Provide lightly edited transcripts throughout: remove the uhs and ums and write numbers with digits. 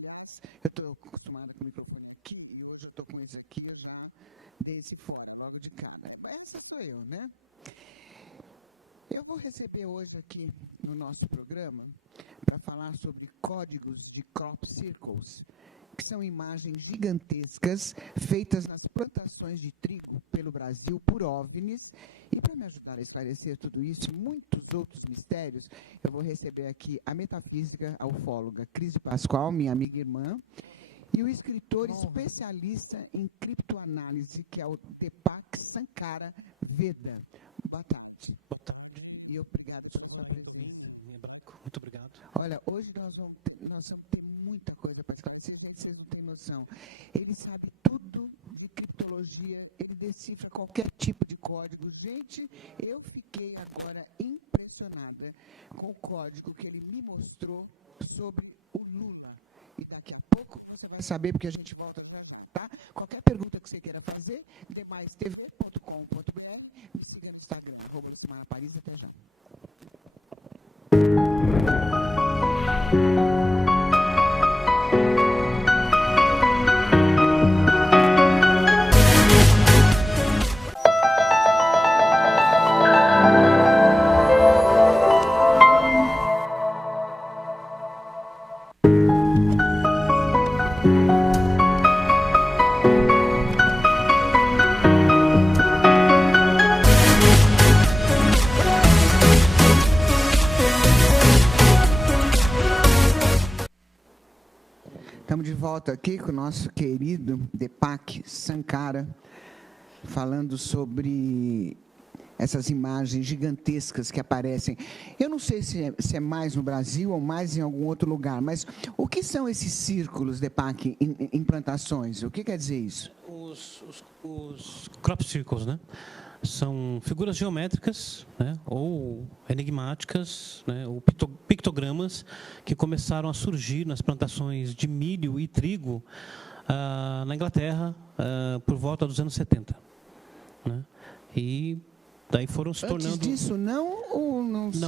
Aliás, eu estou acostumada com o microfone aqui e hoje eu estou com esse aqui, eu já dei esse fora, logo de cara. Essa sou eu, né? Eu vou receber hoje aqui no nosso programa para falar sobre códigos de crop circles, que são imagens gigantescas feitas nas plantações de trigo pelo Brasil por OVNIs. E para me ajudar a esclarecer tudo isso e muitos outros mistérios, eu vou receber aqui a metafísica, a ufóloga Cris Pascoal, minha amiga e irmã, e o escritor especialista em criptoanálise, que é o Deepak Sankara Veda. Boa tarde. Boa tarde. E obrigado pela sua presença. Muito obrigado. Olha, hoje nós vamos ter muita coisa para esclarecer, gente, vocês não têm noção. Ele sabe tudo de criptologia, ele decifra qualquer tipo de código. Gente, eu fiquei agora impressionada com o código que ele me mostrou sobre o Lula. E daqui a pouco você vai saber, porque a gente volta para cá, tá? Qualquer pergunta que você queira fazer, demaistv.com.br, me siga no Instagram, @SemanaParis, até já. Estamos de volta aqui com o nosso querido Deepak Sankara, falando sobre essas imagens gigantescas que aparecem. Eu não sei se é mais no Brasil ou mais em algum outro lugar, mas o que são esses círculos, Deepak, em plantações? O que quer dizer isso? Os crop circles, né? São figuras geométricas, né, ou enigmáticas, né, ou pictogramas que começaram a surgir nas plantações de milho e trigo na Inglaterra por volta dos anos 70. Né? E daí foram se tornando... Antes disso, não ou não se...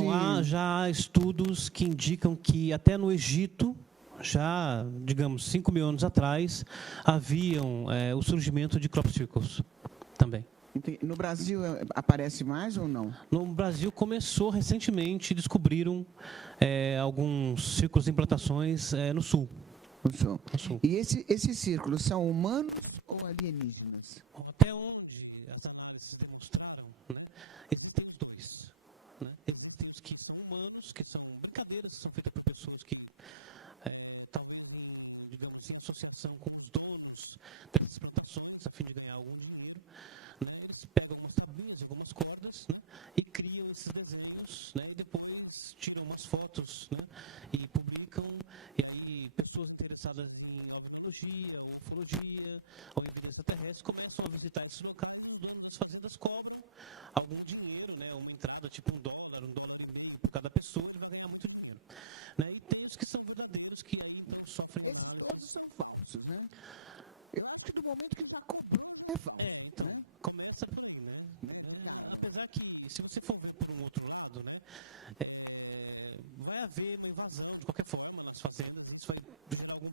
Já há estudos que indicam que até no Egito, já, digamos, 5.000 anos atrás, haviam o surgimento de crop circles também. No Brasil aparece mais ou não? No Brasil começou recentemente, descobriram alguns círculos de implantações no sul. No sul. E esses círculos são humanos ou alienígenas? Até onde as análises demonstraram, né, existem os dois. Né? Existem os que são humanos, que são brincadeiras, que são feitas por pessoas que estão, digamos assim, em associação com os donos dessas plantações, a fim de ganhar algum dinheiro. Né, eles pegam umas tabuinhas, algumas cordas, né, e criam esses desenhos, né, e depois tiram umas fotos, né, e publicam. E aí pessoas interessadas em arqueologia, ou ufologia, ou em vida extraterrestre começam a visitar esses locais, e os donos das fazendas cobram algum dinheiro, né, uma entrada tipo $1, $1,50 por cada pessoa, e vai ganhar muito dinheiro. Né, e tem os que são verdadeiros, que aí então sofrem... Esses são falsos, né? Eu acho que no momento que ele está cobrando, é falso. Então, né? Começa por aí, né? Apesar que, se você for ver por um outro lado, né, vai haver uma invasão de qualquer forma nas fazendas, isso vai gerar algum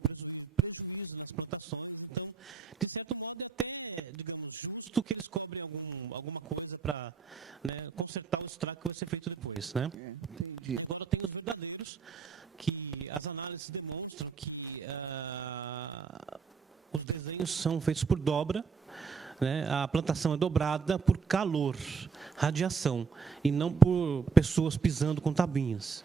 prejuízo nas plantações. Então, de certo modo, até, digamos, justo que eles cobrem alguma coisa para, né, consertar o estrago que vai ser feito depois, né? Entendi. Agora tem os verdadeiros, que as análises demonstram que os desenhos são feitos por dobra, né? A plantação é dobrada por calor, radiação, e não por pessoas pisando com tabuinhas.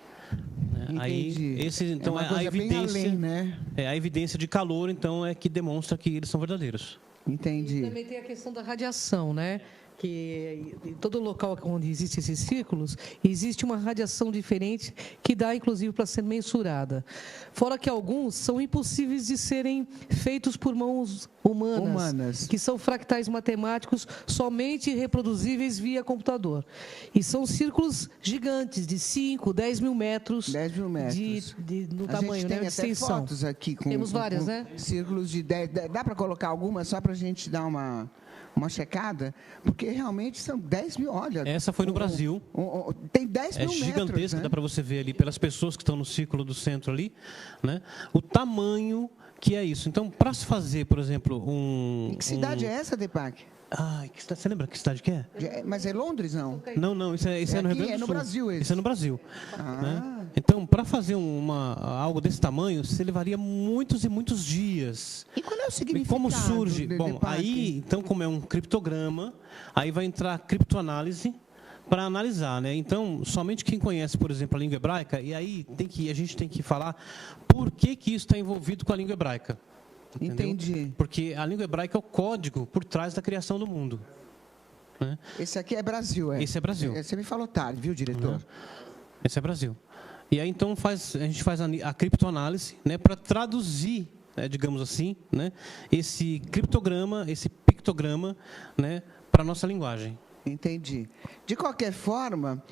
Né? Aí, então, a evidência, além, né? A evidência de calor, então, é que demonstra que eles são verdadeiros. Entendi. E também tem a questão da radiação, né? Que em todo local onde existem esses círculos, existe uma radiação diferente que dá, inclusive, para ser mensurada. Fora que alguns são impossíveis de serem feitos por mãos humanas, que são fractais matemáticos somente reproduzíveis via computador. E são círculos gigantes, de 5, 10 mil metros, 10 mil metros. No tamanho, né, de extensão. Fotos aqui Temos várias, né? Círculos de 10. Dá para colocar alguma só para a gente dar uma uma checada, porque realmente são 10 mil, olha... Essa foi no Brasil. Tem 10 mil metros, É gigantesca, né? dá para você ver ali, pelas pessoas que estão no círculo do centro ali, né? O tamanho que é isso. Então, para se fazer, por exemplo, E que cidade é essa, Deepak? Ai, você lembra que cidade que é? Mas é Londres, não? Não, isso é no Rio Grande do Sul. É no Brasil, esse. Isso é no Brasil. Ah. Né? Então, para fazer algo desse tamanho, você levaria muitos e muitos dias. E qual é o E significado? como surge? Bom, aí, então, como é um criptograma, aí vai entrar a criptoanálise para analisar, né? Então, somente quem conhece, por exemplo, a língua hebraica, e aí a gente tem que falar por que isso está envolvido com a língua hebraica. Entendeu? Entendi. Porque a língua hebraica é o código por trás da criação do mundo. Né? Esse aqui é Brasil, é? Esse é Brasil. Você me falou tarde, viu, diretor? Esse é Brasil. E aí, então, a gente faz a criptoanálise, né, para traduzir, né, digamos assim, né, esse criptograma, esse pictograma, né, para a nossa linguagem. Entendi. De qualquer forma,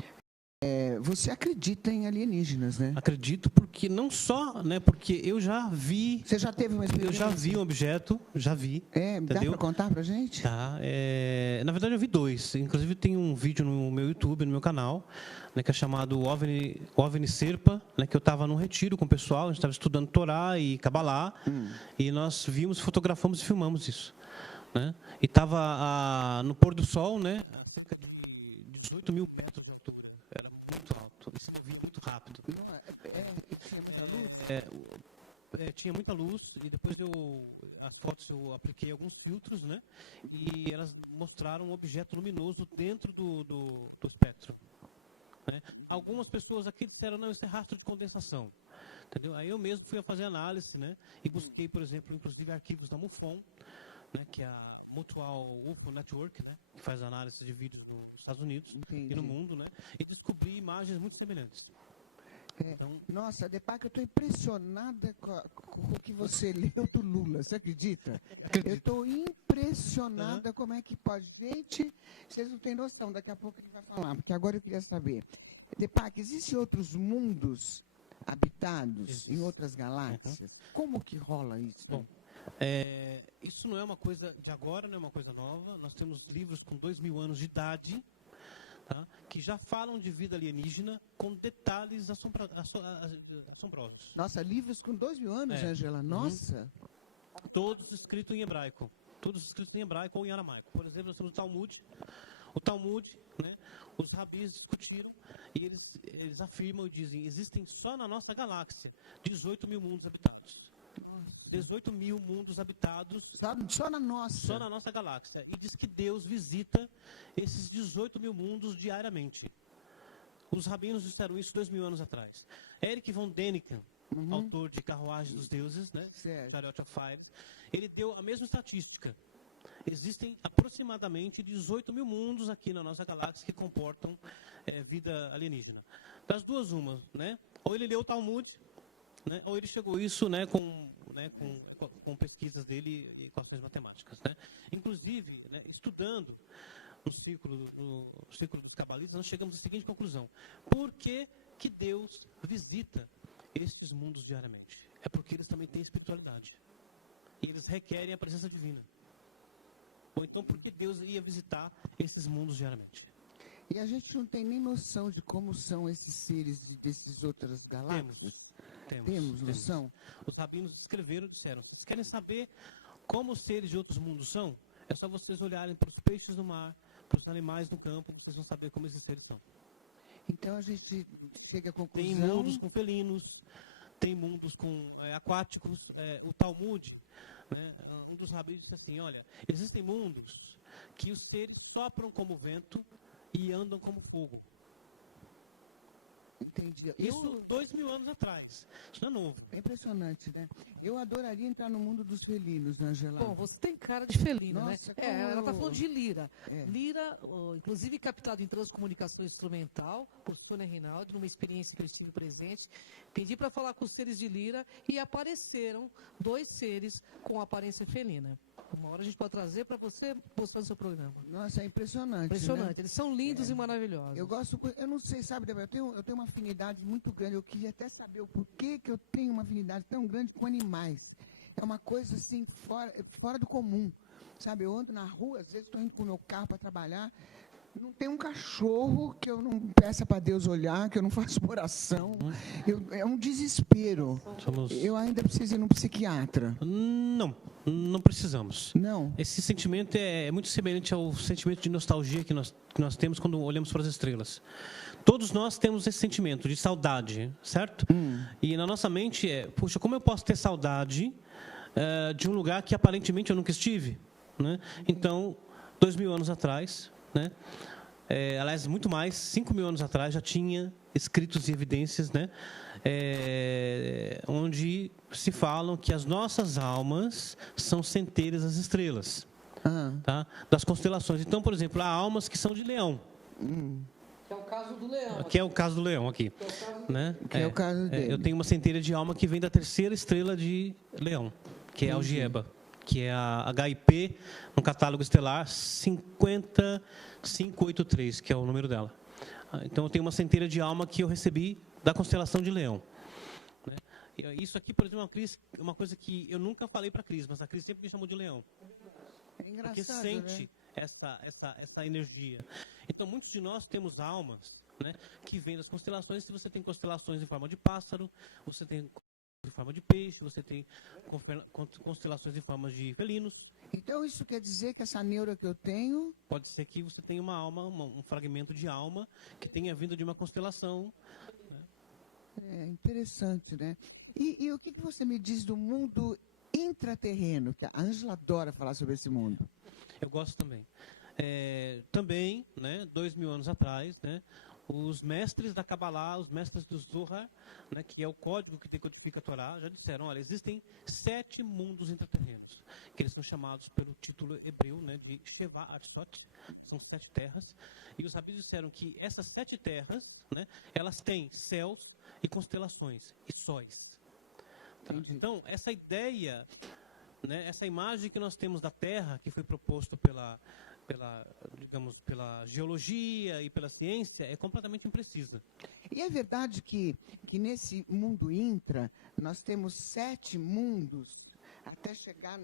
você acredita em alienígenas, né? Acredito, porque não só, né, porque eu já vi... Você já teve uma experiência? Eu já vi um objeto, já vi. Dá para contar para gente? Tá. Na verdade, eu vi 2. Inclusive, tem um vídeo no meu YouTube, no meu canal, né, que é chamado OVNI Serpa, né, que eu estava num retiro com o pessoal, a gente estava estudando Torá e Cabalá, e nós vimos, fotografamos e filmamos isso. Né? E estava no pôr do sol, né, a cerca de 18 mil metros de altura. Era muito alto. E se movia muito rápido. Tinha muita luz, e depois as fotos eu apliquei alguns filtros, né? E elas mostraram um objeto luminoso dentro do espectro. Né? Algumas pessoas aqui disseram, não, isso é rastro de condensação. Entendeu? Aí eu mesmo fui a fazer análise, né? E busquei, por exemplo, inclusive arquivos da MUFON, né? Que é a Mutual UFO Network, né? Que faz análise de vídeos nos Estados Unidos. Entendi. E no mundo, né? E descobri imagens muito semelhantes. Então, nossa, Deepak, eu estou impressionada com o que você leu do Lula, você acredita? Eu estou impressionada como é que pode. Gente, vocês não têm noção, daqui a pouco ele vai falar, porque agora eu queria saber. Deepak, existem outros mundos habitados em outras galáxias? Como que rola isso? Bom, isso não é uma coisa de agora, não é uma coisa nova. Nós temos livros com 2.000 anos de idade, tá, que já falam de vida alienígena com detalhes assombrosos. Nossa, livros com 2.000 anos, Angela? Nossa! Todos escritos em hebraico. Todos escritos em hebraico ou em aramaico. Por exemplo, nós temos o Talmud. O Talmud, né, os rabis discutiram e eles afirmam e dizem, existem só na nossa galáxia 18 mil mundos habitados. 18 mil mundos habitados. Só na nossa? Só na nossa galáxia. E diz que Deus visita esses 18 mil mundos diariamente. Os rabinos disseram isso 2.000 anos atrás. Erich von Däniken, autor de Carruagem dos Deuses, né? Chariot of Fire, ele deu a mesma estatística. Existem aproximadamente 18 mil mundos aqui na nossa galáxia que comportam vida alienígena. Das duas, uma, né? Ou ele leu o Talmud, né? Ou ele chegou isso, né, com pesquisas dele e equações matemáticas. Né? Inclusive, né, estudando no círculo dos cabalistas, nós chegamos à seguinte conclusão. Por que Deus visita esses mundos diariamente? É porque eles também têm espiritualidade. E eles requerem a presença divina. Ou então, por que Deus ia visitar esses mundos diariamente? E a gente não tem nem noção de como são esses seres desses outras galáxias? Temos noção? Os rabinos descreveram e disseram, vocês querem saber como os seres de outros mundos são? É só vocês olharem para os peixes do mar, para os animais do campo, vocês vão saber como esses seres estão. Então a gente chega à conclusão... Tem mundos com felinos, tem mundos com aquáticos. O Talmud, né, um dos rabinos diz assim, olha, existem mundos que os seres sopram como vento e andam como fogo. Entendi. Isso 2.000 anos atrás. Isso não é novo. É impressionante, né? Eu adoraria entrar no mundo dos felinos, Angela. Bom, você tem cara de felino, nossa, né? Ela está falando de lira. Lira, inclusive captado em transcomunicação instrumental, por Sônia Reinaldi, numa experiência que eu estive presente. Pedi para falar com os seres de lira e apareceram 2 seres com aparência felina. Uma hora a gente pode trazer para você postar no seu programa. Nossa, é impressionante. Impressionante. Né? Eles são lindos e maravilhosos. Eu não sei, sabe, Débora, eu tenho uma afinidade muito grande. Eu queria até saber o porquê que eu tenho uma afinidade tão grande com animais. É uma coisa assim, fora do comum. Sabe, eu ando na rua, às vezes estou indo com o meu carro para trabalhar, não tem um cachorro que eu não peça para Deus olhar, que eu não faça uma oração. É um desespero. Eu ainda preciso ir num psiquiatra. Não precisamos. Não. Esse sentimento é muito semelhante ao sentimento de nostalgia que nós temos quando olhamos para as estrelas. Todos nós temos esse sentimento de saudade, certo? E na nossa mente puxa, como eu posso ter saudade de um lugar que aparentemente eu nunca estive? Né? Então, 2000 anos atrás, né? Aliás, muito mais, 5.000 anos atrás, já tinha escritos e evidências, né? Onde se falam que as nossas almas são centelhas das estrelas, tá? Das constelações. Então, por exemplo, há almas que são de leão. Que é o caso do leão. Que é o caso do leão aqui. Né? Que é o caso dele. Eu tenho uma centelha de alma que vem da terceira estrela de leão, que é a Algieba, que é a HIP, no catálogo estelar 50583, que é o número dela. Então, eu tenho uma centelha de alma que eu recebi da constelação de Leão. Né? Isso aqui, por exemplo, é uma coisa que eu nunca falei para a Cris, mas a Cris sempre me chamou de Leão. É engraçado, porque sente, né? essa energia. Então, muitos de nós temos almas, né, que vêm das constelações. Se você tem constelações em forma de pássaro, você tem em forma de peixe, você tem constelações em forma de felinos. Então, isso quer dizer que essa neura que eu tenho... Pode ser que você tenha uma alma, um fragmento de alma que tenha vindo de uma constelação. Né? É interessante, né? E o que você me diz do mundo intraterreno? Que a Ângela adora falar sobre esse mundo. Eu gosto também. Também, né, 2000 anos atrás, né, os mestres da Kabbalah, os mestres do Zohar, né, que é o código que codifica a Torá, já disseram, olha, existem 7 mundos intraterrenos, que eles são chamados pelo título hebreu, né, de Sheva Arsot, são 7 terras, e os rabinos disseram que essas 7 terras, né, elas têm céus e constelações, e sóis. Tá? Então, essa ideia, né, essa imagem que nós temos da Terra, que foi proposta pela geologia e pela ciência, é completamente imprecisa. E é verdade que nesse mundo intra, nós temos 7 mundos até chegar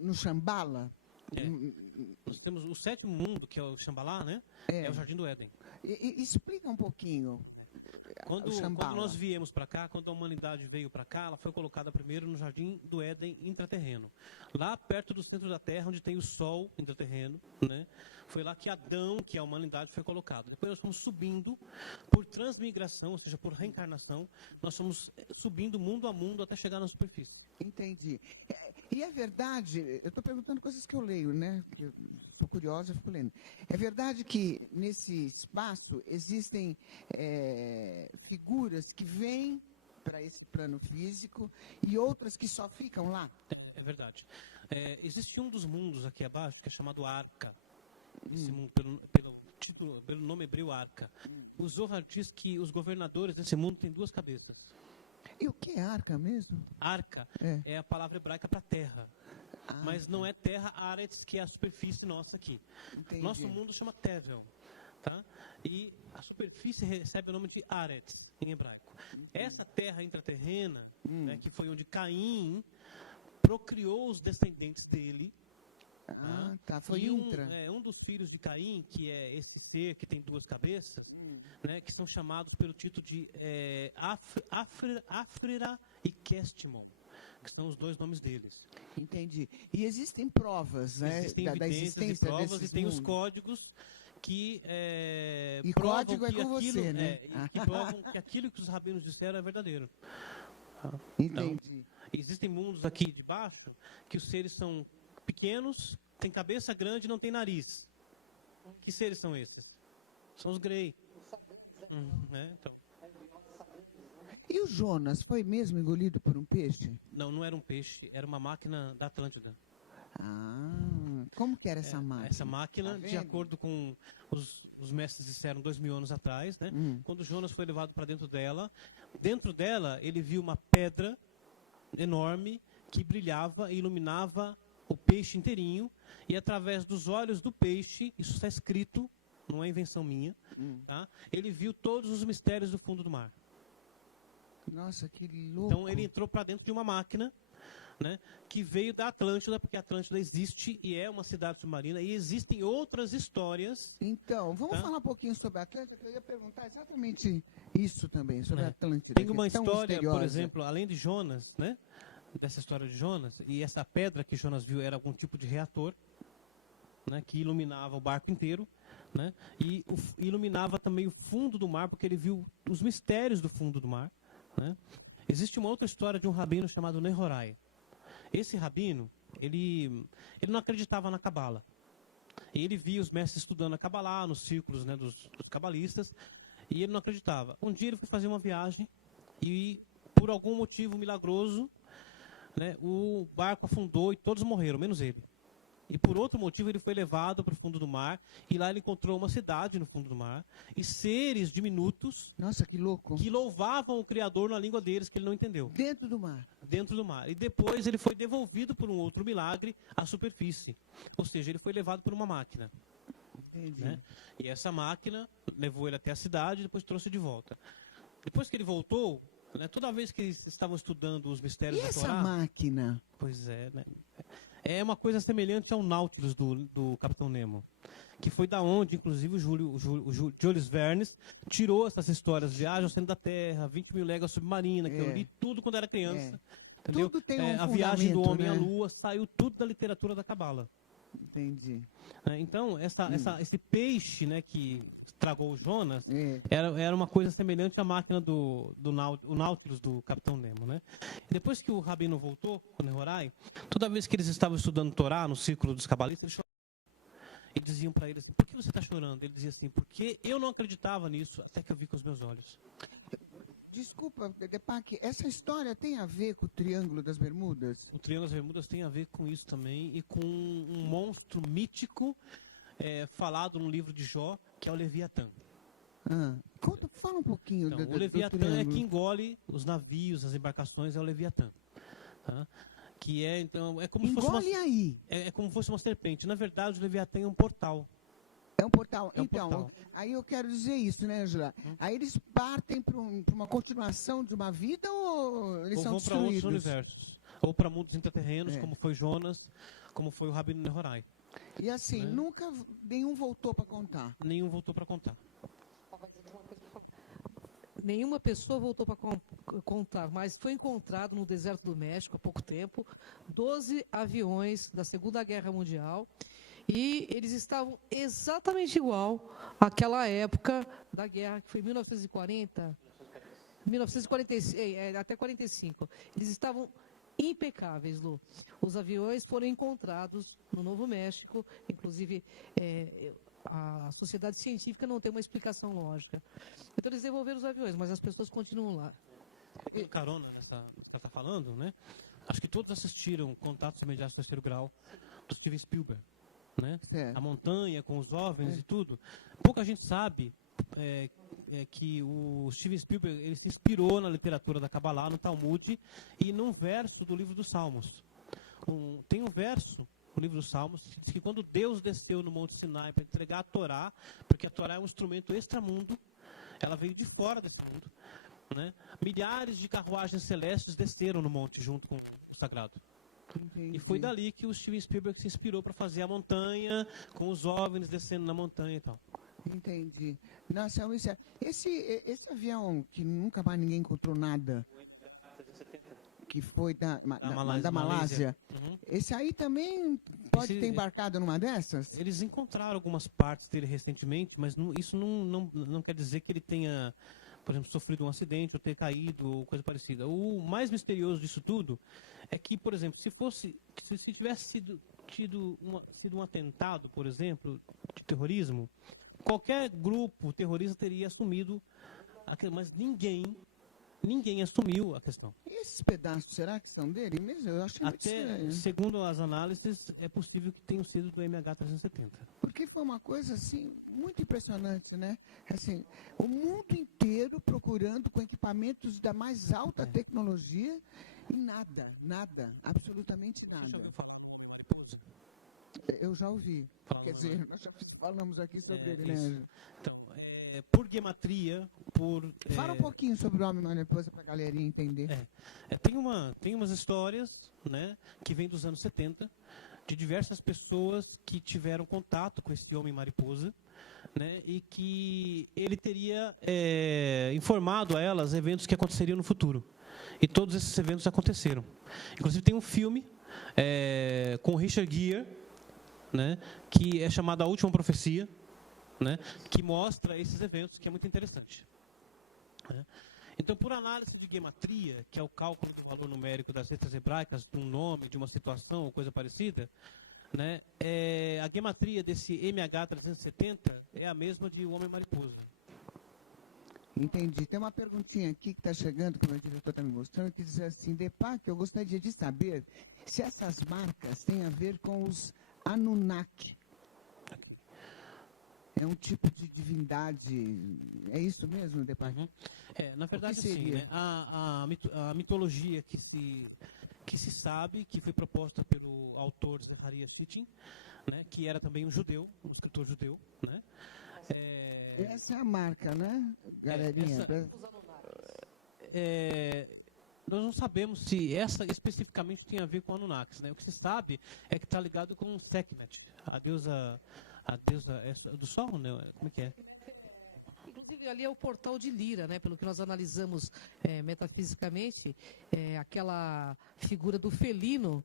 no Shambhala? Nós temos o 7º mundo, que é o Shambhala, né? É o Jardim do Éden. Explica um pouquinho. Quando nós viemos para cá, quando a humanidade veio para cá, ela foi colocada primeiro no Jardim do Éden intraterreno. Lá perto do centro da Terra, onde tem o Sol intraterreno, né? Foi lá que Adão, que é a humanidade, foi colocado. Depois nós fomos subindo por transmigração, ou seja, por reencarnação. Nós fomos subindo mundo a mundo até chegar na superfície. Entendi. E é verdade, eu estou perguntando coisas que eu leio, né? Estou curiosa, eu fico lendo. É verdade que nesse espaço existem figuras que vêm para esse plano físico e outras que só ficam lá? É verdade. Existe um dos mundos aqui abaixo que é chamado Arca. Esse mundo, pelo nome hebreu Arca. O Zohar diz que os governadores desse mundo têm 2 cabeças. E o que é arca mesmo? Arca é a palavra hebraica para terra. Mas não é terra Aretz, que é a superfície nossa aqui. Entendi. Nosso mundo chama Tevel. Tá? E a superfície recebe o nome de Aretz, em hebraico. Essa terra intraterrena, né, que foi onde Caim procriou os descendentes dele. Foi intra. Um dos filhos de Caim, que é esse ser que tem 2 cabeças, né, que são chamados pelo título de Afrira e Kestimon, que são os 2 nomes deles. Entendi. E existem provas, né? Existem da evidências existência e provas, desses e tem os mundos. códigos que E provam código que é com aquilo, você, né? que provam que aquilo que os rabinos disseram é verdadeiro. Entendi. Então, existem mundos aqui de baixo que os seres são pequenos, têm cabeça grande e não tem nariz. Que seres são esses? São os Grey. Né? Então. E o Jonas foi mesmo engolido por um peixe? Não era um peixe, era uma máquina da Atlântida. Como que era essa máquina? Essa máquina, Tá de acordo com os mestres disseram 2000 anos atrás, né? Quando Jonas foi levado para dentro dela ele viu uma pedra enorme que brilhava e iluminava o peixe inteirinho, e através dos olhos do peixe, isso está escrito, não é invenção minha, tá? Ele viu todos os mistérios do fundo do mar. Nossa, que louco. Então ele entrou para dentro de uma máquina, né, que veio da Atlântida, porque a Atlântida existe e é uma cidade submarina, e existem outras histórias. Então, vamos Tá? falar um pouquinho sobre a Atlântida, que eu ia perguntar exatamente isso também, sobre a Atlântida. Tem que uma é tão história, por misteriosa. exemplo, além de Jonas, né, dessa história de Jonas, e essa pedra que Jonas viu era algum tipo de reator, né, que iluminava o barco inteiro, né, e iluminava também o fundo do mar, porque ele viu os mistérios do fundo do mar. Né. Existe uma outra história de um rabino chamado Nehorai. Esse rabino, ele não acreditava na Cabala. Ele via os mestres estudando a Cabalá nos círculos, né, dos cabalistas, e ele não acreditava. Um dia ele foi fazer uma viagem e, por algum motivo milagroso, né, o barco afundou e todos morreram, menos ele. E por outro motivo ele foi levado para o fundo do mar, e lá ele encontrou uma cidade no fundo do mar, e seres diminutos Nossa, que louco. que louvavam o Criador na língua deles, que ele não entendeu. Dentro do mar. Dentro do mar. E depois ele foi devolvido por um outro milagre à superfície. Ou seja, ele foi levado por uma máquina. Entendi. Né? E essa máquina levou ele até a cidade e depois trouxe de volta. Depois que ele voltou, né, toda vez que eles estavam estudando os E mistérios da essa Torá... máquina? Pois é, né? É uma coisa semelhante ao Nautilus do Capitão Nemo. Que foi da onde, inclusive, o Jules Verne tirou essas histórias. Viagem ao centro da Terra, 20 mil léguas submarina, que eu li tudo quando era criança. Entendeu? Tudo tem um a viagem do homem né? à Lua, saiu tudo da literatura da Cabala. Entendi. Então, esse peixe, né, que tragou o Jonas, É. era uma coisa semelhante à máquina do Nautilus do Capitão Nemo. Né? E depois que o Rabino voltou, o Nehorai, toda vez que eles estavam estudando Torá no círculo dos cabalistas, eles choravam. E diziam para ele assim, por que você está chorando? Ele dizia assim, porque eu não acreditava nisso até que eu vi com os meus olhos. Desculpa, Depac, essa história tem a ver com o Triângulo das Bermudas? O Triângulo das Bermudas tem a ver com isso também, e com um monstro mítico falado no livro de Jó, que é o Leviatã. Fala um pouquinho Então, do o Leviatã Triângulo. é que engole os navios, as embarcações, é o Leviatã. Tá? Que é, então, é como se fosse Engole aí. é como se fosse uma serpente. Na verdade, o Leviatã é um portal. É um portal. É um Então, portal. aí eu quero dizer isso, né, Angela? Aí eles partem para uma continuação de uma vida ou eles Ou são vão para outros destruídos? universos. Ou para mundos interterrenos, É. como foi Jonas, como foi o Rabino Nehorai. E assim, Né? nunca nenhum voltou para contar. Nenhum voltou para contar. Nenhuma pessoa voltou para contar, mas foi encontrado no deserto do México há pouco tempo 12 aviões da Segunda Guerra Mundial, e eles estavam exatamente igual àquela época da guerra, que foi 1940, 1946, até 45. Eles estavam impecáveis, Lu. Os aviões foram encontrados no Novo México, inclusive a sociedade científica não tem uma explicação lógica. Então eles devolveram os aviões, mas as pessoas continuam lá. Pegando carona nessa que você está falando, né? Acho que todos assistiram Contatos Imediatos do Terceiro Grau, do Steven Spielberg. Né? É. A montanha com os OVNIs e tudo. Pouca gente sabe que o Steven Spielberg ele se inspirou na literatura da Kabbalah, no Talmud, e num verso do livro dos Salmos. Tem um verso no livro dos Salmos que diz que quando Deus desceu no Monte Sinai para entregar a Torá, porque a Torá é um instrumento extramundo, ela veio de fora desse mundo, né? Milhares de carruagens celestes desceram no monte junto com o sagrado. Entendi. E foi dali que o Steven Spielberg se inspirou para fazer a montanha, com os OVNIs descendo na montanha e tal. Entendi. Nossa, esse avião que nunca mais ninguém encontrou nada, que foi da Malásia. Uhum. Esse aí também pode ter embarcado numa dessas? Eles encontraram algumas partes dele recentemente, mas isso não quer dizer que ele tenha, por exemplo, sofrido um acidente ou ter caído ou coisa parecida. O mais misterioso disso tudo é que, por exemplo, se tivesse sido um atentado, por exemplo, de terrorismo, qualquer grupo terrorista teria assumido, mas ninguém assumiu a questão. E esses pedaços, será que são dele mesmo? Eu acho muito Até, estranho. segundo as análises, é possível que tenham sido do MH370. Porque foi uma coisa, assim, muito impressionante, né? Assim, o mundo inteiro procurando com equipamentos da mais alta tecnologia e nada, absolutamente Você já nada. ouviu falar depois? Eu já ouvi. Fala, Quer dizer, nós já falamos aqui sobre ele, isso. né? Então, por gematria, Fala um pouquinho sobre o homem mariposa para a galerinha entender. Tem umas histórias, né, que vêm dos anos 70, de diversas pessoas que tiveram contato com esse homem mariposa, né, e que ele teria informado a elas eventos que aconteceriam no futuro. E todos esses eventos aconteceram. Inclusive tem um filme com Richard Gere, né, que é chamado A Última Profecia, né, que mostra esses eventos, que é muito interessante. Né? Então, por análise de gematria, que é o cálculo do valor numérico das letras hebraicas, de um nome, de uma situação ou coisa parecida, né, a gematria desse MH370 é a mesma de o Homem-Mariposa. Entendi. Tem uma perguntinha aqui que está chegando, que o meu diretor está me mostrando, que diz assim: Deepak, eu gostaria de saber se essas marcas têm a ver com os Anunnaki. É um tipo de divindade, é isso mesmo, Deepak? Uhum. Na verdade, sim, né? A mitologia que se sabe, que foi proposta pelo autor Zecharia Sitchin, né? Que era também um escritor judeu, né? Essa é a marca, né, galerinha? Nós não sabemos se essa especificamente tem a ver com Anunnakis, né? O que se sabe é que está ligado com Sekhmet, a deusa do sol, né? Como é que é? Inclusive, ali é o portal de Lira, né? Pelo que nós analisamos metafisicamente, aquela figura do felino.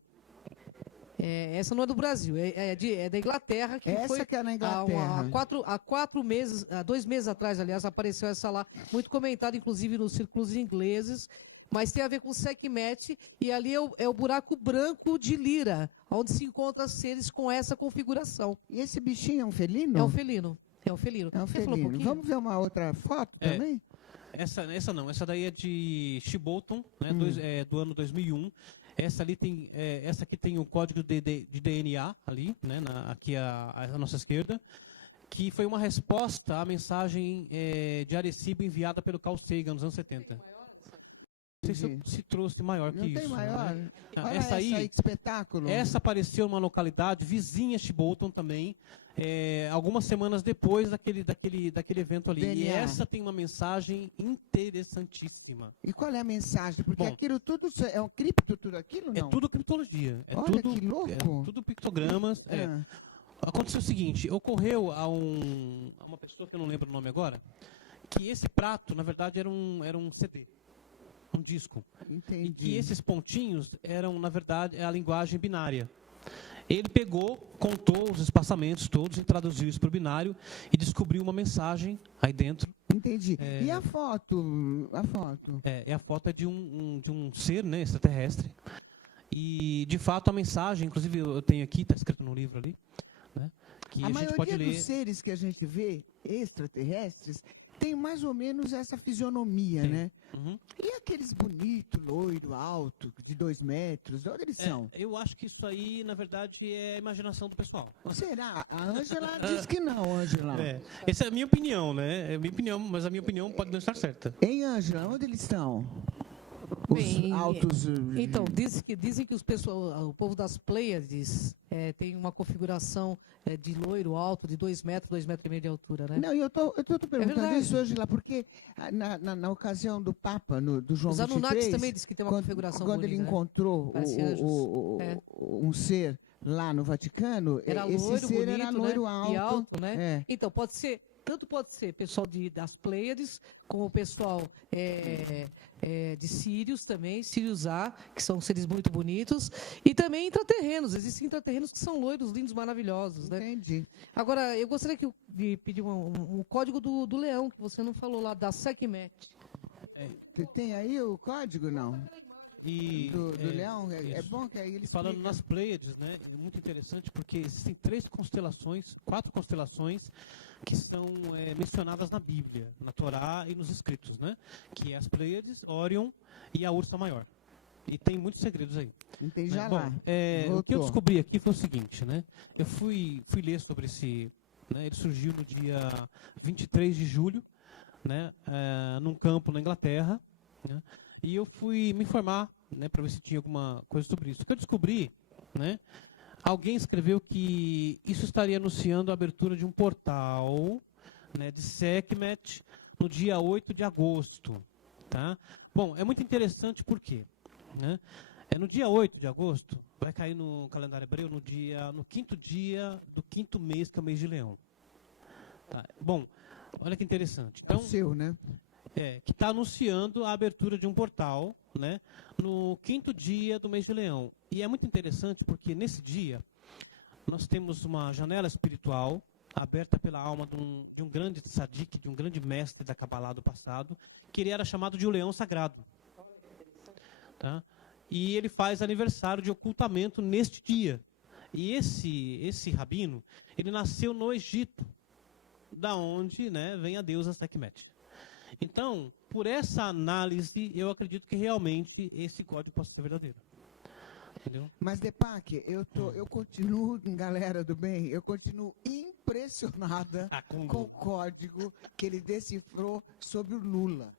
Essa não é do Brasil, é da Inglaterra. Essa que é na Inglaterra. Há 4 meses, há 2 meses atrás, aliás, apareceu essa lá, muito comentada, inclusive nos círculos ingleses, mas tem a ver com o Sekhmet, e ali é o buraco branco de Lira, onde se encontram seres com essa configuração. E esse bichinho é um felino? É um felino. É um felino. É um felino. Vamos ver uma outra foto também? Essa não, essa daí é de Shibbolton, né, do ano 2001. Essa ali tem, essa aqui tem o código de DNA ali, né, aqui à nossa esquerda, que foi uma resposta à mensagem de Arecibo enviada pelo Carl Sagan nos anos 70. Não sei se trouxe maior que não isso. Tem maior? Né? Olha essa aí, que espetáculo. Essa apareceu numa localidade vizinha a Shibbolton também, algumas semanas depois daquele evento ali. DNA. E essa tem uma mensagem interessantíssima. E qual é a mensagem? Porque Bom, aquilo tudo é um cripto, tudo aquilo, não? É tudo criptologia. Olha, que louco. É tudo pictogramas. Aconteceu o seguinte, ocorreu a uma pessoa que eu não lembro o nome agora, que esse prato, na verdade, era um CD. Um disco. Entendi. E que esses pontinhos eram, na verdade, a linguagem binária. Ele pegou, contou os espaçamentos todos e traduziu isso para o binário e descobriu uma mensagem aí dentro. Entendi. E a foto? A foto? A foto é de um ser, né, extraterrestre. E, de fato, a mensagem, inclusive eu tenho aqui, está escrito no livro ali, né, que a gente pode ler. A maioria dos seres que a gente vê, extraterrestres, tem mais ou menos essa fisionomia, Sim. né? Uhum. E aqueles bonitos, loiro, alto, de 2 metros, de onde eles são? Eu acho que isso aí, na verdade, é a imaginação do pessoal. Será? A Ângela diz que não, Ângela. Essa é a minha opinião, né? É a minha opinião, mas a minha opinião pode não estar certa. Hein, Ângela? Onde eles estão? Os altos... Então, dizem que o povo das Pleiades tem uma configuração de loiro alto, de 2 metros, 2,5 metros de altura, né? Não, eu tô perguntando isso, verdade. Ângela, porque na ocasião do Papa, do João Os 23... Anunnakis também dizem que tem uma configuração quando bonita, ele encontrou Parece anjos. um ser lá no Vaticano, Era esse loiro, ser bonito, era loiro, né? E alto, né? Então, tanto pode ser pessoal das Pleiades, como o pessoal de Sírios também, Sírios A, que são seres muito bonitos, e também intraterrenos. Existem intraterrenos que são loiros, lindos, maravilhosos, né? Entendi. Agora, eu gostaria de pedir um código do leão, que você não falou lá, da Sekhmet. Tem aí o código, não? Do leão? É isso. bom que aí eles Falando nas Pleiades, né, é muito interessante porque existem 4 constelações que são mencionadas na Bíblia, na Torá e nos escritos, né? Que é as Pleiades, Órion e a Ursa Maior. E tem muitos segredos aí. Entendi, já Bom, lá. o que eu descobri aqui foi o seguinte, né? Eu fui ler sobre esse... Né, ele surgiu no dia 23 de julho, né, num campo na Inglaterra, né? E eu fui me informar, né, para ver se tinha alguma coisa sobre isso. O que eu descobri, né, alguém escreveu que isso estaria anunciando a abertura de um portal, né, de Sekhmet, no dia 8 de agosto. Tá? Bom, é muito interessante porque, né, no dia 8 de agosto, vai cair no calendário hebreu no 5º dia do 5º mês, que é o mês de Leão. Tá? Bom, olha que interessante. Então, É o seu, né? que está anunciando a abertura de um portal, né, no 5º dia do mês de Leão. E é muito interessante porque nesse dia nós temos uma janela espiritual aberta pela alma de um grande tzadik, de um grande mestre da Kabbalah do passado, que ele era chamado de o Leão Sagrado. Tá? E ele faz aniversário de ocultamento neste dia. E esse rabino, ele nasceu no Egito, da onde, né, vem a deusa Sekhmet. Então, por essa análise, eu acredito que realmente esse código possa ser verdadeiro. Entendeu? Mas, Deepak, eu continuo, galera do bem, eu continuo impressionada com o código que ele decifrou sobre o Lula.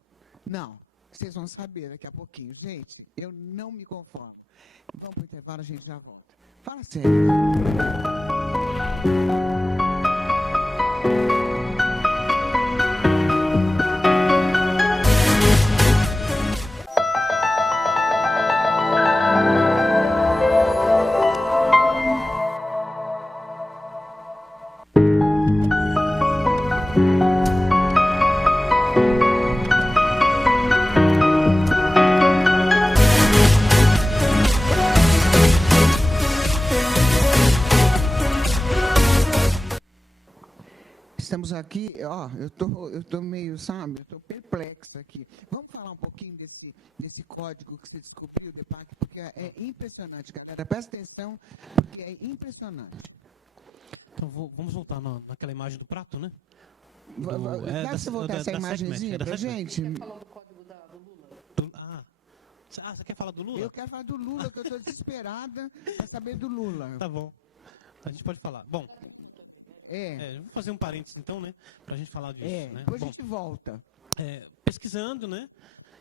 Não, vocês vão saber daqui a pouquinho. Gente, eu não me conformo. Vamos para o intervalo, a gente já volta. Fala sério. Estamos aqui, ó, eu tô meio, sabe, eu tô perplexa aqui. Vamos falar um pouquinho desse código que você descobriu, Deepak, porque é impressionante, galera. Presta atenção, porque é impressionante. Então, vamos voltar naquela imagem do prato, né? Dá pra você voltar essa imagenzinha pra gente? Você quer falar do código do Lula? Você quer falar do Lula? Eu quero falar do Lula, que eu tô desesperada pra saber do Lula. Tá bom. A gente pode falar. Bom, vou fazer um parênteses então, né? Pra gente falar disso. Né? Depois a gente volta. Pesquisando, né?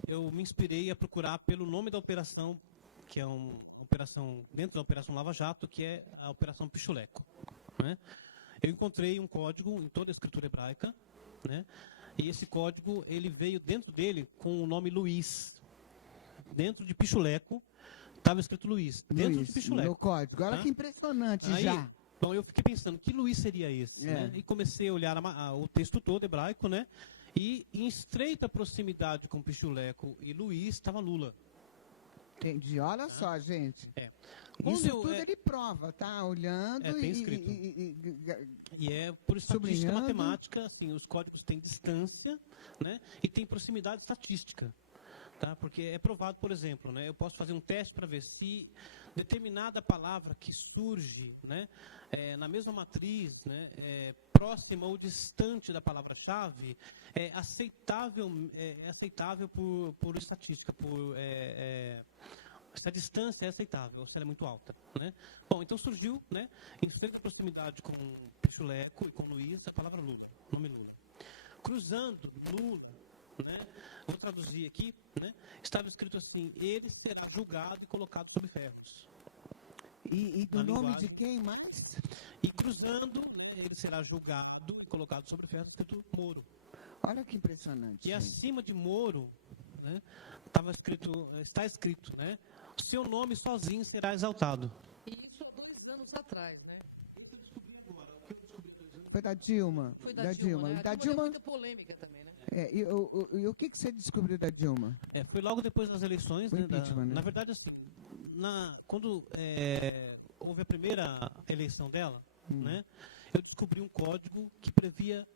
Eu me inspirei a procurar pelo nome da operação, que é uma operação dentro da Operação Lava Jato, que é a Operação Pichuleco. Né? Eu encontrei um código em toda a escritura hebraica, né? E esse código, ele veio dentro dele com o nome Luiz. Dentro de Pichuleco, estava escrito Luiz. Dentro de Pichuleco. No código. Olha que impressionante já. Então eu fiquei pensando, que Luiz seria esse? Né? E comecei a olhar o texto todo hebraico, né? E em estreita proximidade com Pichuleco e Luiz estava Lula. Entendi. Olha só, gente. Quando Isso tudo ele prova, tá? Olhando tem escrito. E é por estatística matemática, assim, os códigos têm distância, né? E tem proximidade estatística. Tá? Porque é provado, por exemplo, né? Eu posso fazer um teste para ver se determinada palavra que surge, né, na mesma matriz, né, próxima ou distante da palavra-chave, é aceitável por estatística, se a distância é aceitável, se ela é muito alta. Né? Bom, então surgiu, né, em certa proximidade com Pichuleco e com Luiz, a palavra Lula, o nome Lula. Cruzando Lula, né, vou traduzir aqui, né, estava escrito assim: ele será julgado e colocado sobre ferros. E do nome de quem mais? E cruzando, né, ele será julgado e colocado sobre ferros, escrito Moro. Olha que impressionante. E acima de Moro, né, está escrito, né, seu nome sozinho será exaltado. E isso há 2 anos atrás, né? Foi da Dilma. Foi da Dilma, né? Da A Dilma deu muita polêmica também, né? E o que você descobriu da Dilma? Foi logo depois das eleições, né, impeachment, né? Na verdade, assim, quando houve a primeira eleição dela, né, eu descobri um código que previa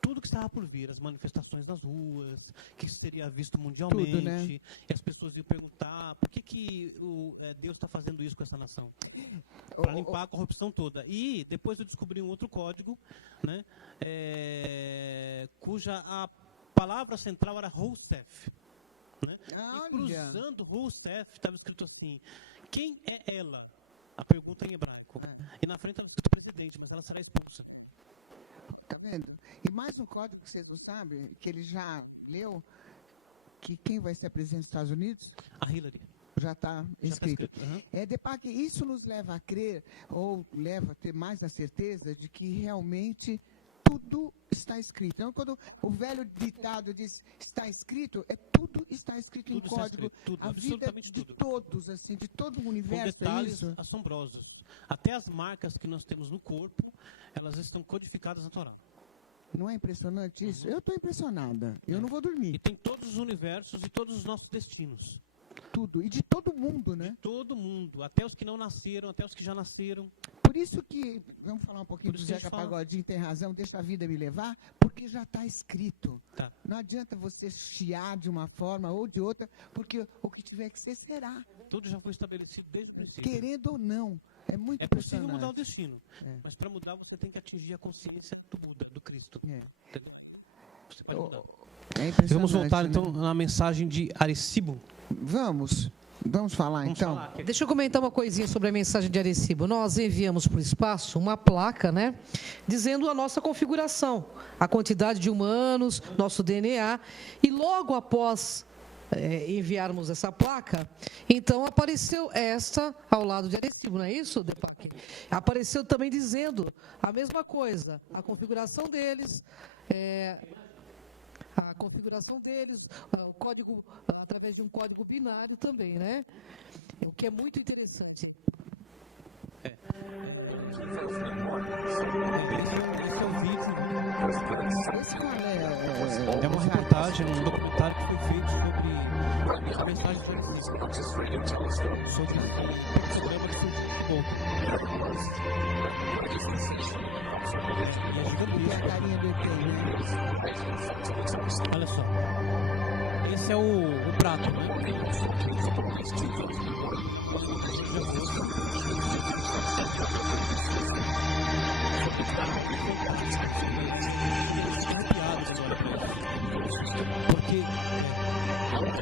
tudo que estava por vir, as manifestações nas ruas, que isso teria visto mundialmente, tudo, né? E as pessoas iam perguntar por que Deus está fazendo isso com essa nação? Para limpar a corrupção toda. E depois eu descobri um outro código, né, cuja a palavra central era Rousseff. Né? E cruzando Rousseff estava escrito assim: quem é ela? A pergunta em hebraico. E na frente ela diz presidente, mas ela será expulsa. Tá vendo? E mais um código que vocês não sabem, que ele já leu, que quem vai ser presidente dos Estados Unidos? A Hillary. Já está escrito. Uhum. Deepak, isso nos leva a crer, ou leva a ter mais a certeza de que realmente tudo está escrito. Então, quando o velho ditado diz está escrito, tudo está escrito Tudo em está código. escrito, tudo, A vida absolutamente de tudo. todos, assim, de todo o Com universo, é detalhes isso? assombrosos. Até as marcas que nós temos no corpo, elas estão codificadas na Torá. Não é impressionante isso? Eu estou impressionada. Eu não vou E dormir. tem todos os universos e todos os nossos destinos. Tudo. E de todo mundo, né? Todo mundo, até os que não nasceram, até os que já nasceram. Por isso que, vamos falar um pouquinho Por do isso que a Zeca gente fala. Pagodinho, tem razão, deixa a vida me levar, porque já está escrito. Tá. Não adianta você chiar de uma forma ou de outra, porque o que tiver que ser, será. Tudo já foi estabelecido desde o princípio. Querendo ou não. É muito É possível impressionante. mudar o destino. É. Mas para mudar, você tem que atingir a consciência do Buda, do Cristo. É. Entendeu? Você pode mudar. É impressionante. Vamos voltar, né? então, na mensagem de Arecibo. Vamos falar, Vamos então. falar. Deixa eu comentar uma coisinha sobre a mensagem de Arecibo. Nós enviamos para o espaço uma placa, né, dizendo a nossa configuração, a quantidade de humanos, nosso DNA, e logo após enviarmos essa placa, então apareceu esta ao lado de Arecibo, não é isso, Depac? Apareceu também dizendo a mesma coisa, a configuração deles, o código, através de um código binário também, né? O que é muito interessante. Esse é um vídeo. Esse qual É uma reportagem, um documentário que foi feito sobre a mensagem de Arecibo. Sobre o programa de futebol. E a carinha do ET, né? Olha só. Esse é o prato, né?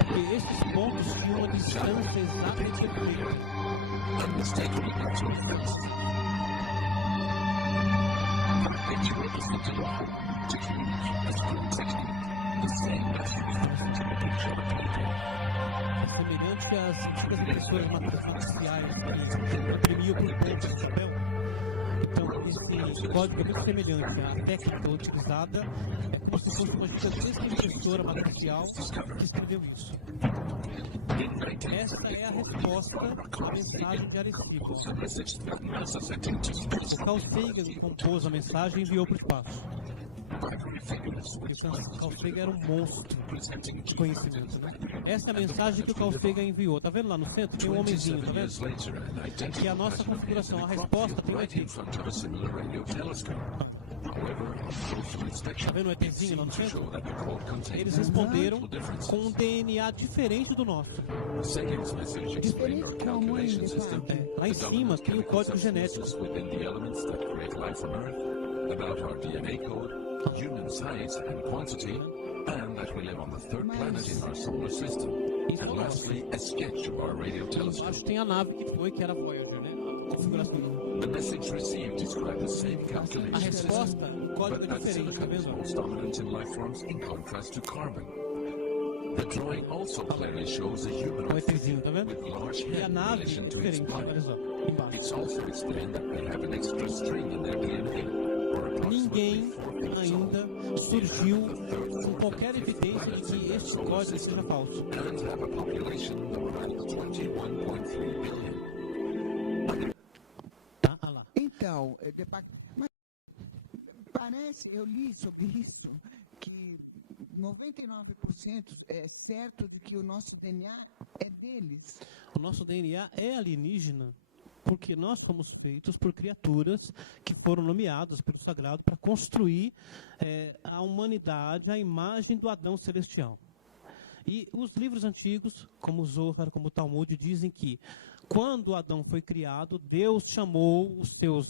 Porque esses pontos tinham uma distância exata entre eles. Semelhante que as antigas impressoras matriciais que imprimiam por pontos no papel. Então, esse código é muito semelhante. A técnica utilizada é como se fosse uma gigantesca impressora matricial que escreveu isso. Esta é a resposta à mensagem de Arecibo. O Carl Sagan compôs a mensagem e enviou para o espaço. Porque o Carl Sagan era um monstro de conhecimento, né? Essa é a mensagem que o Carl Sagan enviou. Tá vendo lá no centro? Tem um homenzinho, tá vendo? Que é a nossa configuração. A resposta tem o ET. Tá vendo o ETzinho lá no centro? Eles responderam com um DNA diferente do nosso. Diferente como, hein, de fato? Lá em cima tem o código genético. Human size and quantity, and that we live on the third planet in our solar system. And lastly, a sketch of our radio telescope. Embaixo tem a nave que foi, que era a Voyager, né? A configuração. The message received described the same A calculations, resposta, o código but é that diferente, tá silicon is vendo? most dominant in life forms in contrast to carbon. The drawing also clearly shows a O humanoid ETzinho, tá figure vendo? with large E a head in nave é relation to its diferente, body. olha só, embaixo. It's also explained that they have an extra string in their DNA, or approximately Ninguém 4 feet tall. ainda surgiu com qualquer evidência de que este código seja falso. And have a population of around 21.3 billion. Tá? Olha lá. Então, mas parece, eu li sobre isso, que 99% é certo de que o nosso DNA é deles. O nosso DNA é alienígena porque nós fomos feitos por criaturas que foram nomeadas pelo Sagrado para construir a humanidade à imagem do Adão celestial. E os livros antigos, como o Zohar, como o Talmud, dizem que quando Adão foi criado, Deus chamou os seus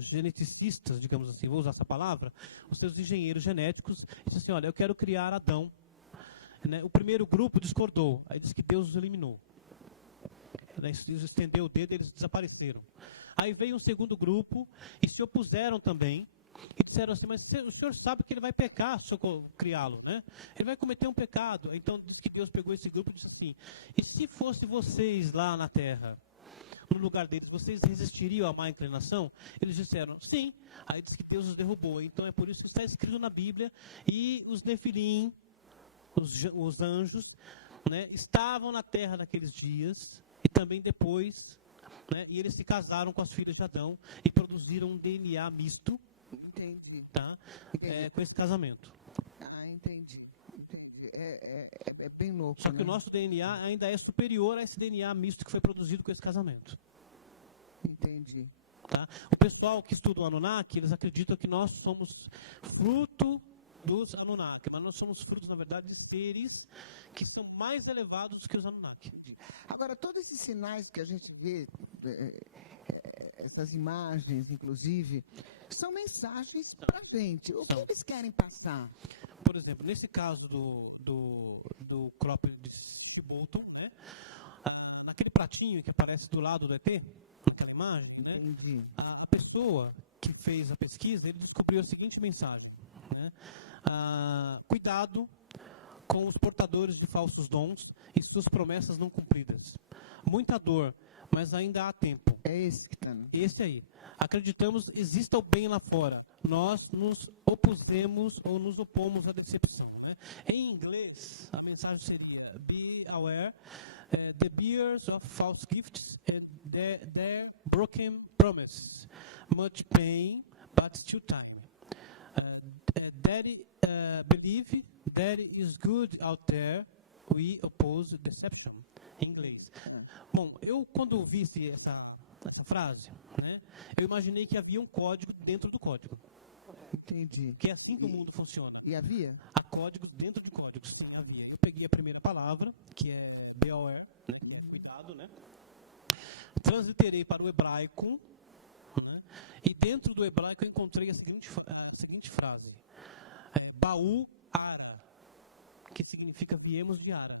geneticistas, digamos assim, vou usar essa palavra, os seus engenheiros genéticos, e disse assim, olha, eu quero criar Adão. Né? O primeiro grupo discordou, aí disse que Deus os eliminou. Estendeu o dedo e eles desapareceram. Aí veio um segundo grupo e se opuseram também e disseram assim, mas o senhor sabe que ele vai pecar se eu criá-lo, né? Ele vai cometer um pecado. Então diz que Deus pegou esse grupo e disse assim, e se fosse vocês lá na Terra, no lugar deles, vocês resistiriam à má inclinação? Eles disseram, sim. Aí diz que Deus os derrubou. Então é por isso que está escrito na Bíblia. E os Nefilim, os anjos, né, estavam na terra naqueles dias e também depois, né, e eles se casaram com as filhas de Adão e produziram um DNA misto. Entendi. Tá? Entendi. Com esse casamento. Entendi. É bem louco. Só que o nosso DNA ainda é superior a esse DNA misto que foi produzido com esse casamento. Entendi. Tá? O pessoal que estuda o Anunnaki, eles acreditam que nós somos fruto dos Anunnaki, mas nós somos frutos, na verdade, de seres que são mais elevados que os Anunnaki. Agora, todos esses sinais que a gente vê, essas imagens, inclusive, são mensagens para a gente. O que eles querem passar? Por exemplo, nesse caso do crop de Bolton, né? Naquele pratinho que aparece do lado do ET, naquela imagem, né? A pessoa que fez a pesquisa, ele descobriu a seguinte mensagem, né? Cuidado com os portadores de falsos dons e suas promessas não cumpridas. Muita dor, mas ainda há tempo. É esse que está. Esse aí. Acreditamos exista o bem lá fora. Nós nos opusemos ou nos opomos à decepção. Né? Em inglês, a mensagem seria: Be aware, the bearers of false gifts and their broken promises. Much pain, but still time. Believe that is good out there. We oppose deception. Em inglês. Bom, eu quando vi essa frase, né, eu imaginei que havia um código dentro do código. Entendi. Que é assim que o mundo funciona. E havia? Há códigos dentro de códigos, sim, havia. Eu peguei a primeira palavra, que é BOR, né, cuidado, né? Transliterei para o hebraico, né, e dentro do hebraico eu encontrei a seguinte frase. Baú Ara, que significa viemos de Ara.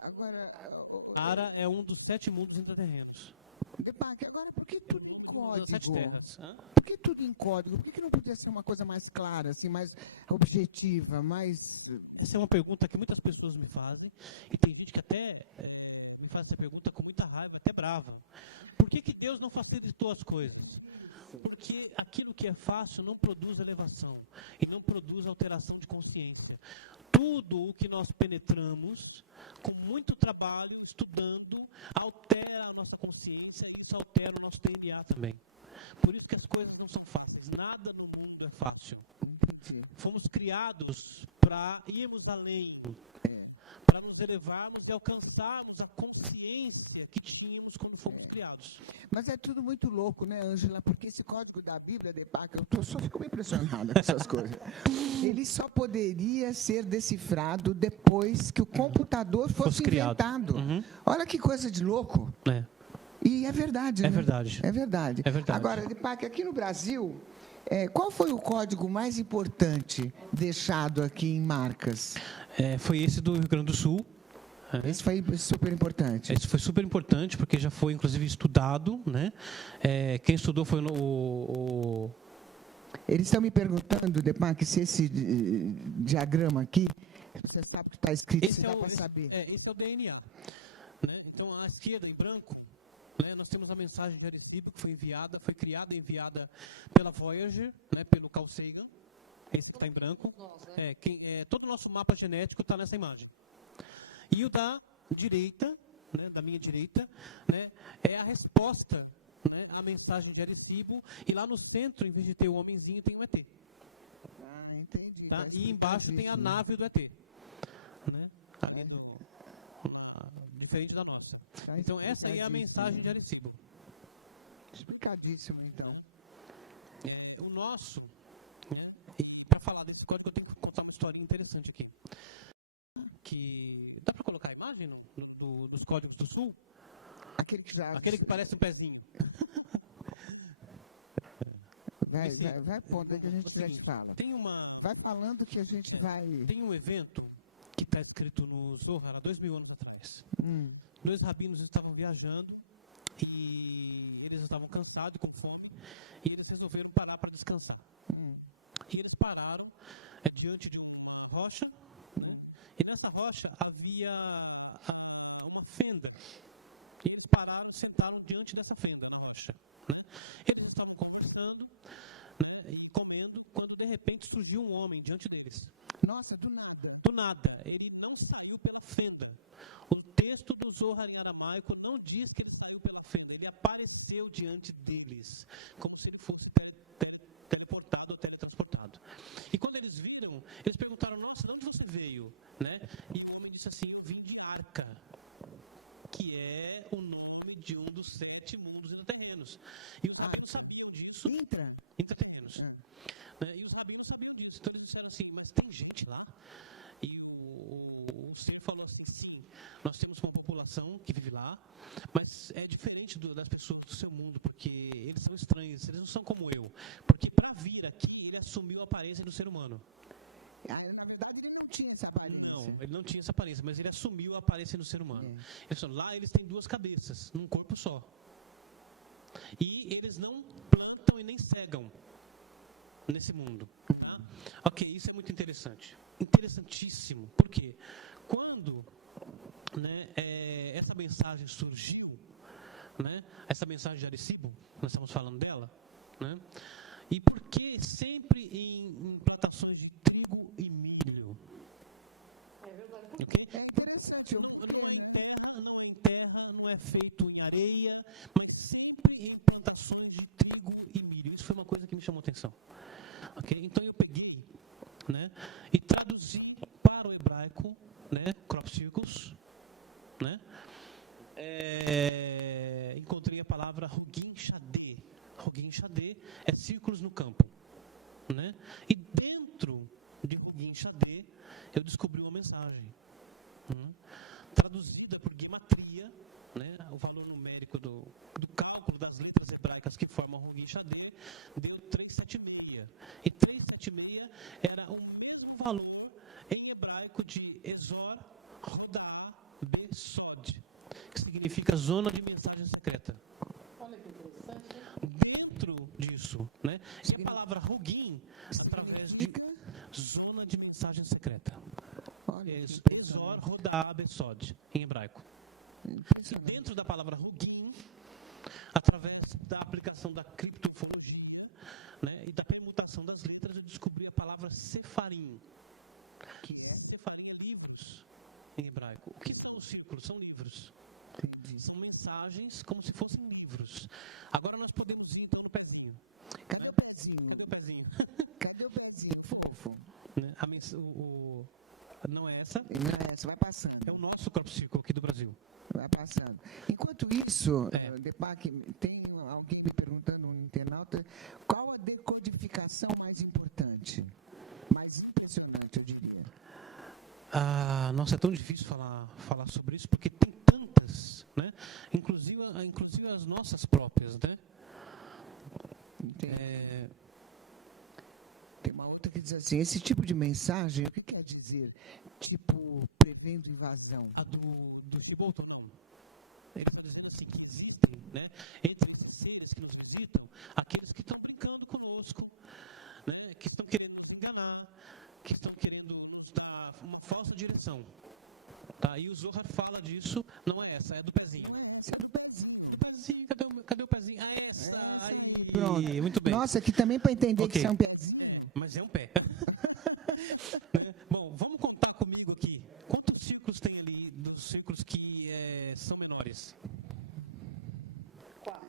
Agora, Ara é um dos 7 mundos intraterrenos. Deepak, agora por que tudo em código? 7 terras. Por que tudo em código? Por que não podia ser uma coisa mais clara, assim, mais objetiva, mais... Essa é uma pergunta que muitas pessoas me fazem, e tem gente que até me faz essa pergunta com muita raiva, até brava. Por que Deus não facilitou as coisas? Porque aquilo que é fácil não produz elevação e não produz alteração de consciência. Tudo o que nós penetramos, com muito trabalho, estudando, altera a nossa consciência, isso altera o nosso DNA também. Por isso que as coisas não são fáceis. Nada no mundo é fácil. Fomos criados para irmos além, para nos elevarmos e alcançarmos a consciência que tínhamos quando fomos criados. Mas é tudo muito louco, né, Ângela? Porque esse código da Bíblia, Deepak, eu só fico meio impressionada com essas coisas. Ele só poderia ser decifrado depois que o computador fosse inventado. Olha que coisa de louco. E é verdade, né? É verdade. É verdade. É verdade. Agora, Deepak, aqui no Brasil, qual foi o código mais importante deixado aqui em Marcas? Foi esse do Rio Grande do Sul. Esse foi super importante. Esse foi super importante, porque já foi, inclusive, estudado. Né? Quem estudou foi o... Eles estão me perguntando, Deepak, se esse diagrama aqui, você sabe o que está escrito, se dá para saber. Esse é o DNA. Né? Então, à esquerda, em branco, né, nós temos a mensagem de Arecibo, que foi criada e enviada pela Voyager, né, pelo Carl Sagan. Esse que está em branco. Todo o nosso mapa genético está nessa imagem. E o da direita, né, da minha direita, né, é a resposta, né, à mensagem de Arecibo. E lá no centro, em vez de ter o homenzinho, tem o ET. Entendi. Tá? E embaixo tem a nave do ET. Né? Diferente da nossa. Então, essa aí é a mensagem de Arecibo. Explicadíssimo, então. O nosso, né, para falar desse código, eu tenho que contar uma historinha interessante aqui. Dá para colocar a imagem dos códigos do Sul? Aquele que parece um pezinho. Vai pondo aí que a gente já te fala. Vai falando que a gente vai... Tem um evento que está escrito no Zohar há 2000 anos atrás. 2 rabinos estavam viajando e eles estavam cansados e com fome e eles resolveram parar para descansar. E eles pararam diante de uma rocha e nessa rocha havia uma fenda pararam, sentaram diante dessa fenda na rocha. Né? Eles estavam conversando, né, e comendo, quando de repente surgiu um homem diante deles. Nossa, do nada. Do nada, ele não saiu pela fenda. O texto do Zohar em aramaico não diz que ele saiu pela fenda, ele apareceu diante deles, como se ele fosse teleportado ou teletransportado. E quando eles viram, eles perguntaram: nossa, de onde você veio? Né? E o homem disse assim: eu vim de Arca, que é o nome de um dos 7 mundos intraterrenos. E os rabinos sabiam disso. Intraterrenos. Né? E os rabinos sabiam disso. Então eles disseram assim: mas tem gente lá? E o Senhor falou assim: sim, nós temos uma população que vive lá, mas é diferente das pessoas do seu mundo, porque eles são estranhos, eles não são como eu. Porque para vir aqui, ele assumiu a aparência do ser humano. Na verdade, ele não tinha essa aparência. Não, ele não tinha essa aparência, mas ele assumiu a aparência do ser humano. Lá eles têm 2 cabeças, num corpo só. E eles não plantam e nem cegam nesse mundo. Tá? Ok, isso é muito interessante. Interessantíssimo. Por quê? Quando, né, essa mensagem surgiu, né, essa mensagem de Arecibo, nós estamos falando dela, né, e por que sempre em plantações de trigo e milho? É verdade. Okay? É interessante. Não em terra, não é feito em areia, mas sempre em plantações de trigo e milho. Isso foi uma coisa que me chamou a atenção. Okay? Então eu peguei, né, e traduzi para o hebraico, né, crop circles, né, encontrei a palavra Hugin Shadeh. Hugin Shadeh é círculos no campo, né? E dentro de Hugin Shadeh eu descobri uma mensagem, traduzida por gematria, né? O valor numérico do cálculo das letras hebraicas que formam Hugin Shadeh deu 376. E 376 era o mesmo valor em hebraico de Ezor Rodá Besod, que significa zona de mensagem secreta. Olha que interessante. Dentro disso, né? E a palavra Hugin, através de zona de mensagem secreta. Ezor Rodá Besod, em hebraico. E dentro da palavra Hugin, através da aplicação da criptofologia, né, e da permutação das letras, eu descobri a palavra Sefarim. Sefarim é livros em hebraico. O que são os círculos? São livros. Entendi. São mensagens como se fossem livros. Agora nós podemos ir então no pezinho. Cadê o pezinho? Cadê o pezinho? Cadê o pezinho, fofo? Né? Não é essa? Não é essa, vai passando. É o nosso crop circle aqui do Brasil. Vai passando. Enquanto isso, Deepak, tem alguém me perguntando, um internauta, qual a decodificação mais importante? Mais impressionante, eu diria. Nossa, é tão difícil falar sobre isso, porque tem tantas, né? Inclusive as nossas próprias, né? Tem uma outra que diz assim: esse tipo de mensagem, o que quer dizer? Tipo, prevendo invasão. A do Cibolton, não. Ele está dizendo assim, que existem, né, entre os seres que nos visitam, aqueles que estão brincando conosco, né, que estão querendo nos enganar, que estão querendo nos dar uma falsa direção. Tá? E o Zohar fala disso, não é essa, é do pezinho. Não é essa, é do pezinho. Cadê o pezinho? Essa! Aí, pronto. Muito bem. Nossa, aqui também para entender que isso é um pezinho. Mas é um pé. Bom, vamos contar comigo aqui. Quantos círculos tem ali dos círculos que são menores? 4.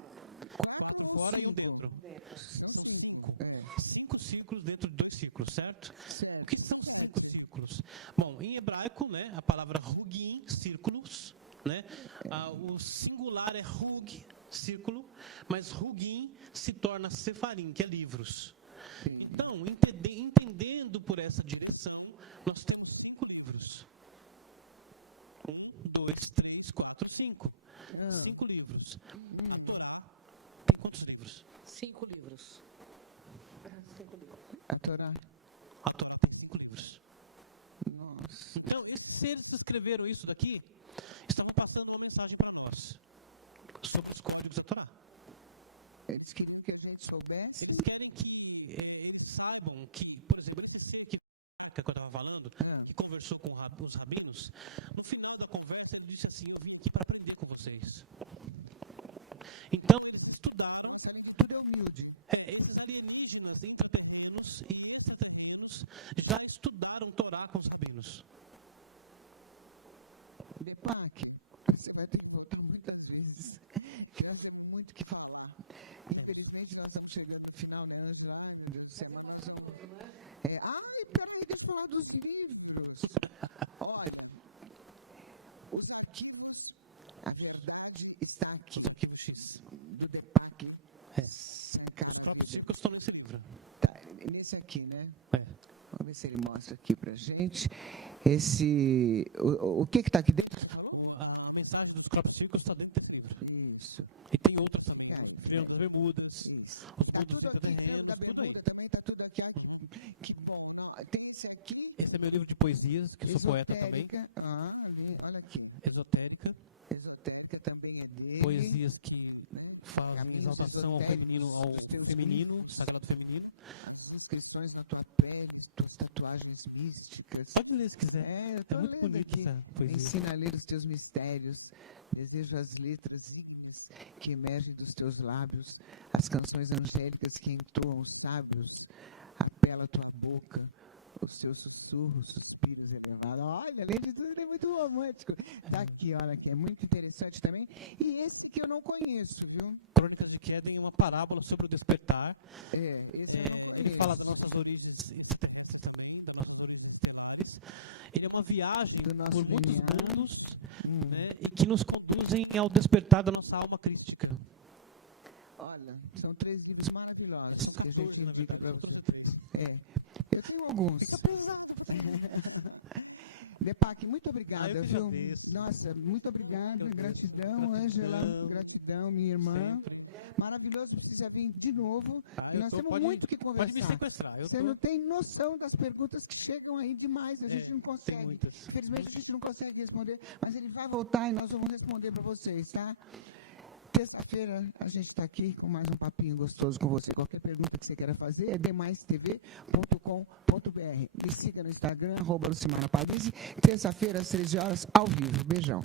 4 ou Fora e um 5? dentro. São 5. 5 círculos dentro de 2 círculos, certo? Certo. O que são 5 círculos? Bom, em hebraico, né, a palavra Hugin, círculos, né? O singular é Hug, círculo, mas Hugin se torna Sefarim, que é livros. Então, entendendo por essa direção, nós temos 5 livros. 1, 2, 3, 4, 5. 5 livros. A Torá tem quantos livros? 5 livros. 5 livros. A Torá. A Torá tem 5 livros. Nossa. Então, esses seres que escreveram isso daqui estão passando uma mensagem para nós sobre os códigos da Torá. Eles queriam que a gente soubesse. Eles querem que eles saibam que, por exemplo, esse ser que eu estava falando, que conversou com os rabinos, no final da conversa ele disse assim: eu vim aqui para aprender com vocês. humilde. Esses alienígenas intraterrenos e extraterrenos já estudaram Torá com os rabinos. Depac, você vai ter que voltar muitas vezes, que nós temos muito o que falar. Infelizmente, nós estamos chegando no final, né, Angela? Meu Deus do céu, mas nós vamos... e peraí, deixa eu falar dos livros. Olha, os arquivos, a verdade está aqui. Arquivo X. Do Depac. Os próprios círculos estão nesse livro. Tá, nesse aqui, né? Vamos ver se ele mostra aqui pra gente. O que está aqui dentro? A mensagem dos próprios círculos está dentro desse livro. Isso. E tem outras também. O Triângulo das Bermudas. Está tudo aqui, Triângulo da Bermuda também está tudo aqui. Ai, que bom. Não, tem esse aqui. Esse é meu livro de poesias, que eu sou poeta também. Olha aqui. Esotérica. Esotérica também é dele. Poesias que fazem exaltação ao feminino, sagrado feminino. As inscrições na tua pele, as tuas tatuagens místicas. Pode ler se quiser. Eu estou muito lendo bonito aqui. essa poesia. Ensina a ler os teus mistérios. Desejo as letras ígneas que emergem dos teus lábios, as canções angélicas que entoam os sábios. Apela a tua boca, os seus sussurros, suspiros elevados. Olha, além de tudo, ele é muito romântico. Está aqui, olha, que é muito interessante também. E esse que eu não conheço, viu? Crônicas de Kedren é uma parábola sobre o despertar. Esse eu não conheço. Ele fala das nossas origens externas também, das nossas origens estelares. Ele é uma viagem por muitos mundos, né, e que nos conduzem ao despertar da nossa alma crítica. Olha, são 3 livros maravilhosos que a gente indica para vocês. Eu tenho alguns. Depac, muito obrigada, viu? Nossa, muito obrigada, gratidão, Ângela, gratidão, minha irmã. Maravilhoso, precisa vir de novo. E nós temos muito o que conversar. Pode me sequestrar. Você não tem noção das perguntas que chegam aí demais, a gente não consegue. Infelizmente, a gente não consegue responder, mas ele vai voltar e nós vamos responder para vocês, tá? Terça-feira a gente está aqui com mais um papinho gostoso com você. Qualquer pergunta que você queira fazer é demaistv.com.br. Me siga no Instagram, @LucianaParisi. Terça-feira às 13 horas, ao vivo. Beijão.